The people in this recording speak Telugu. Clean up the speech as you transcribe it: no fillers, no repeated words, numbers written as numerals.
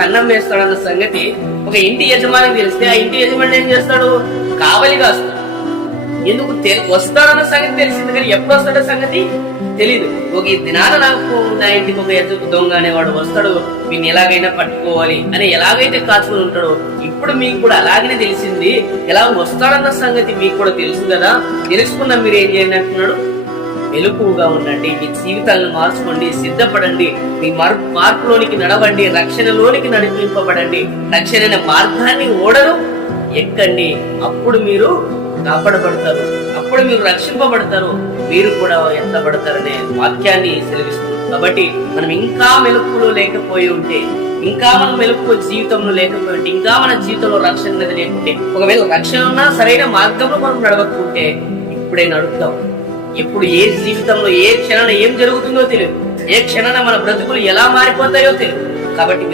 కన్నం వేస్తాడన్న సంగతి ఒక ఇంటి యజమానికి తెలిస్తే ఆ ఇంటి యజమాని ఏం చేస్తాడు? కావలి కాస్తాడు. ఎందుకు వస్తాడన్న సంగతి తెలిసింది, కానీ ఎప్పుడు వస్తాడో సంగతి తెలీదు. ఒక ఈ దినాన నాకు నా ఇంటికి ఒక ఎద్దుకు దొంగ అనేవాడు వస్తాడు, వీడిని ఎలాగైనా పట్టుకోవాలి అని ఎలాగైతే కాచుకుని ఉంటాడో, ఇప్పుడు మీకు కూడా అలాగనే తెలిసింది. ఎలా వస్తాడన్న సంగతి మీకు కూడా తెలుసు కదా. తెలుసుకున్నా మీరు ఏం చేయండి అంటున్నాడు? మెలకువగా ఉండండి, మీ జీవితాలను మార్చుకోండి, సిద్ధపడండి, మీ మార్పులోనికి నడవండి, రక్షణలోనికి నడిపింపబడండి, రక్షణ మార్గాన్ని ఓడరు ఎక్కండి. అప్పుడు మీరు కాపాడబడతారు, అప్పుడు మీరు రక్షింపబడతారు, మీరు కూడా ఎత్తబడతారనే వాక్యాన్ని సెలవిస్తుంది. కాబట్టి మనం ఇంకా మెలకువలో లేకపోయి ఉంటే, ఇంకా మనం మెలకువ జీవితంలో లేకపోయి ఉంటే, ఇంకా మన జీవితంలో రక్షణ అనేది లేకుంటే, ఒకవేళ రక్షణ ఉన్నా సరైన మార్గంలో మనం నడవకుంటే ఇప్పుడే నడుపుతాం. ఎప్పుడు ఏ జీవితంలో ఏ క్షణాన ఏం జరుగుతుందో తెలియదు, ఏ క్షణాన మన బ్రతుకులు ఎలా మారిపోతాయో తెలియదు. కాబట్టి